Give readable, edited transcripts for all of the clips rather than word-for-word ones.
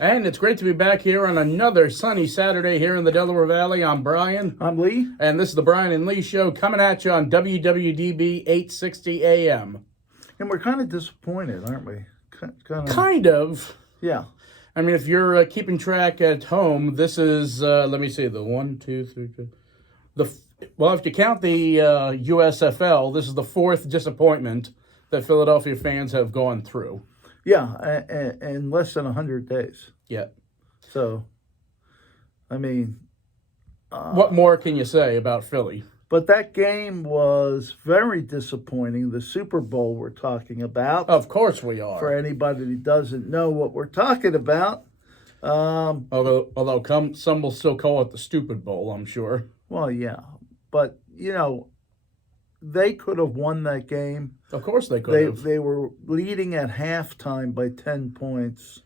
And it's great to be back here on another sunny Saturday here in the Delaware Valley. I'm Brian. I'm Lee. And this is the Brian and Lee Show coming at you on WWDB 860 AM. And we're kind of disappointed, aren't we? Kind of. Yeah. I mean, if you're keeping track at home, this is, let me see, the 1, 2, 3, 4. Well, if you count the USFL, this is the fourth disappointment that Philadelphia fans have gone through. Yeah, in less than 100 days. Yeah. So, I mean... what more can you say about Philly? But that game was very disappointing. The Super Bowl we're talking about. Of course we are. For anybody who doesn't know what we're talking about. Although some will still call it the Stupid Bowl, I'm sure. Well, yeah. But, you know, they could have won that game. Of course they could have. They were leading at halftime by 10 points.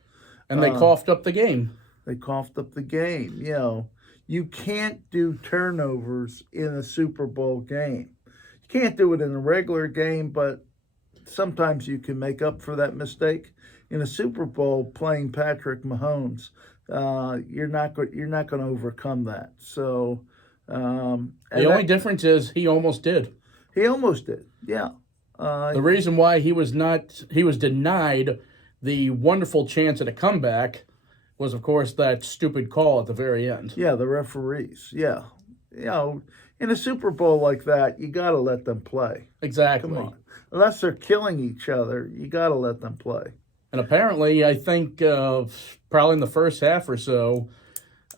And they coughed up the game. They coughed up the game. You know, you can't do turnovers in a Super Bowl game. You can't do it in a regular game, but sometimes you can make up for that mistake. In a Super Bowl, playing Patrick Mahomes, you're not going to overcome that. So the only difference is he almost did. He almost did. Yeah. The reason why he was denied the wonderful chance at a comeback was, of course, that stupid call at the very end. Yeah, the referees. Yeah. You know, in a Super Bowl like that, you got to let them play. Exactly. Come on. Unless they're killing each other, you got to let them play. And apparently, I think probably in the first half or so,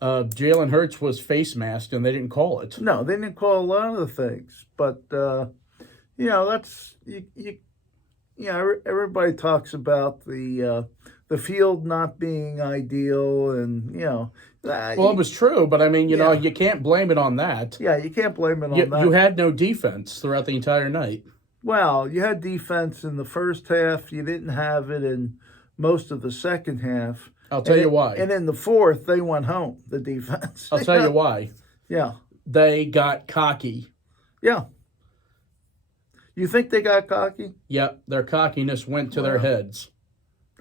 Jalen Hurts was face masked and they didn't call it. No, they didn't call a lot of the things. But, you know, that's... You know, everybody talks about the field not being ideal, and you know. Well, it was true, but I mean, you know, you can't blame it on that. Yeah, you can't blame it on that. You had no defense throughout the entire night. Well, you had defense in the first half. You didn't have it in most of the second half. I'll tell you why. And in the fourth, they went home. The defense. I'll tell you why. Yeah. They got cocky. Yeah. You think they got cocky? Yep, their cockiness went to their heads.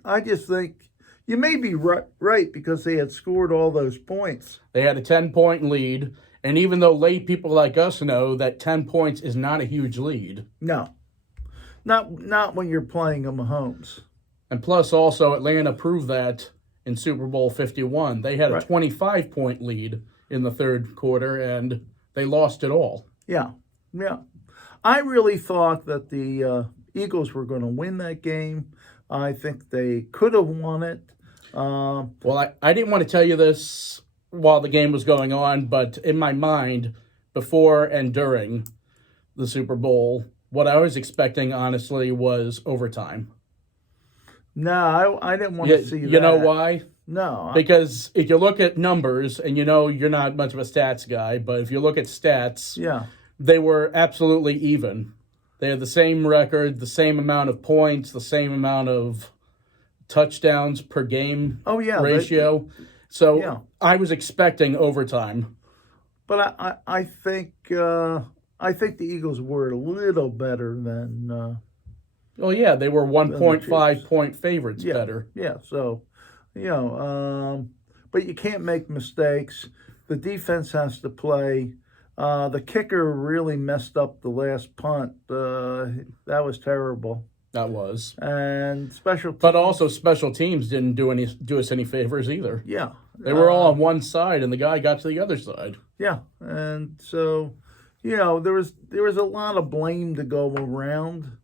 I just think you may be right because they had scored all those points. They had a 10-point lead, and even though lay people like us know that 10 points is not a huge lead. No, not when you're playing a Mahomes. And plus, also, Atlanta proved that in Super Bowl 51. They had a 25-point lead in the third quarter, and they lost it all. Yeah, yeah. I really thought that the Eagles were going to win that game. I think they could have won it. Well, I didn't want to tell you this while the game was going on, but in my mind, before and during the Super Bowl, what I was expecting, honestly, was overtime. No, I didn't want to see that. You know why? No. Because if you look at numbers, and you know you're not much of a stats guy, but if you look at stats... Yeah. They were absolutely even. They had the same record, the same amount of points, the same amount of touchdowns per game ratio. I was expecting overtime. But I think the Eagles were a little better than. Well, yeah, they were 1.5 point favorites better. Yeah, so, you know, but you can't make mistakes. The defense has to play. The kicker really messed up the last punt. That was terrible. That was. And special teams. But also special teams didn't do us any favors either. Yeah. They were all on one side, and the guy got to the other side. Yeah. And so, you know, there was a lot of blame to go around.